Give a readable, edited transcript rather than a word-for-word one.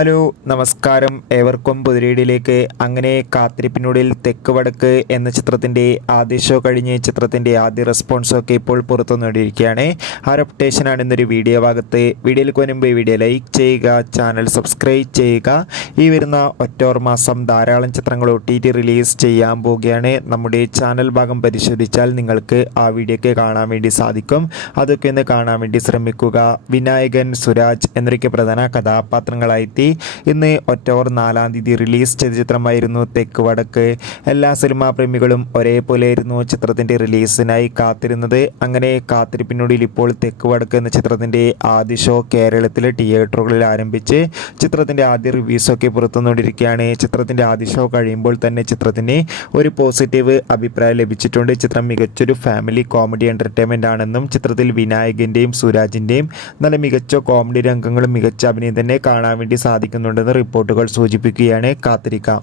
Hello നമസ്കാരം, ഏവർക്കും പുതിരീടിലേക്ക്. അങ്ങനെ കാത്തിരിപ്പിനുള്ളിൽ തെക്ക് വടക്ക് എന്ന ചിത്രത്തിൻ്റെ ആദ്യ ഷോ കഴിഞ്ഞ് ചിത്രത്തിൻ്റെ ആദ്യ റെസ്പോൺസൊക്കെ ഇപ്പോൾ പുറത്തു നേടിയിരിക്കുകയാണ്. ആ ഒരു അപ്ഡേഷനാണ് ഇന്നൊരു വീഡിയോ ഭാഗത്ത്. വീഡിയോയിലേക്ക് മുൻപ് വീഡിയോ ലൈക്ക് ചെയ്യുക, ചാനൽ സബ്സ്ക്രൈബ് ചെയ്യുക. ഈ വരുന്ന ഒക്ടോബർ മാസം ധാരാളം ചിത്രങ്ങൾ OTT റിലീസ് ചെയ്യാൻ പോവുകയാണ്. നമ്മുടെ ചാനൽ ഭാഗം പരിശോധിച്ചാൽ നിങ്ങൾക്ക് ആ വീഡിയോയ്ക്ക് കാണാൻ വേണ്ടി സാധിക്കും. അതൊക്കെ ഒന്ന് കാണാൻ വേണ്ടി ശ്രമിക്കുക. വിനായകൻ, സുരാജ് എന്നൊക്കെ പ്രധാന കഥാപാത്രങ്ങളായി ഇന്ന് ഒക്ടോബർ 4-ാം തീയതി റിലീസ് ചെയ്ത ചിത്രമായിരുന്നു തെക്ക് വടക്ക്. എല്ലാ സിനിമാ പ്രേമികളും ഒരേപോലെയായിരുന്നു ചിത്രത്തിൻ്റെ റിലീസിനായി കാത്തിരുന്നത്. അങ്ങനെ കാത്തിരിപ്പിനുള്ളിൽ ഇപ്പോൾ തെക്ക് വടക്ക് എന്ന ചിത്രത്തിൻ്റെ ആദ്യ ഷോ കേരളത്തിലെ തിയേറ്ററുകളിൽ ആരംഭിച്ച് ചിത്രത്തിൻ്റെ ആദ്യ റിവ്യൂസൊക്കെ പുറത്തുകൊണ്ടിരിക്കുകയാണ്. ചിത്രത്തിൻ്റെ ആദ്യ ഷോ കഴിയുമ്പോൾ തന്നെ ചിത്രത്തിന് ഒരു പോസിറ്റീവ് അഭിപ്രായം ലഭിച്ചിട്ടുണ്ട്. ചിത്രം മികച്ചൊരു ഫാമിലി കോമഡി എൻ്റർടൈൻമെൻ്റ് ആണെന്നും ചിത്രത്തിൽ വിനായകൻ്റെയും സുരാജിൻ്റെയും നല്ല മികച്ച കോമഡി രംഗങ്ങളും മികച്ച അഭിനയം തന്നെ കാണാൻ വേണ്ടി സാധിക്കുന്നുണ്ടെന്ന് റിപ്പോർട്ടുകൾ സൂചിപ്പിക്കുകയാണ്. കാത്തിരിക്കാം.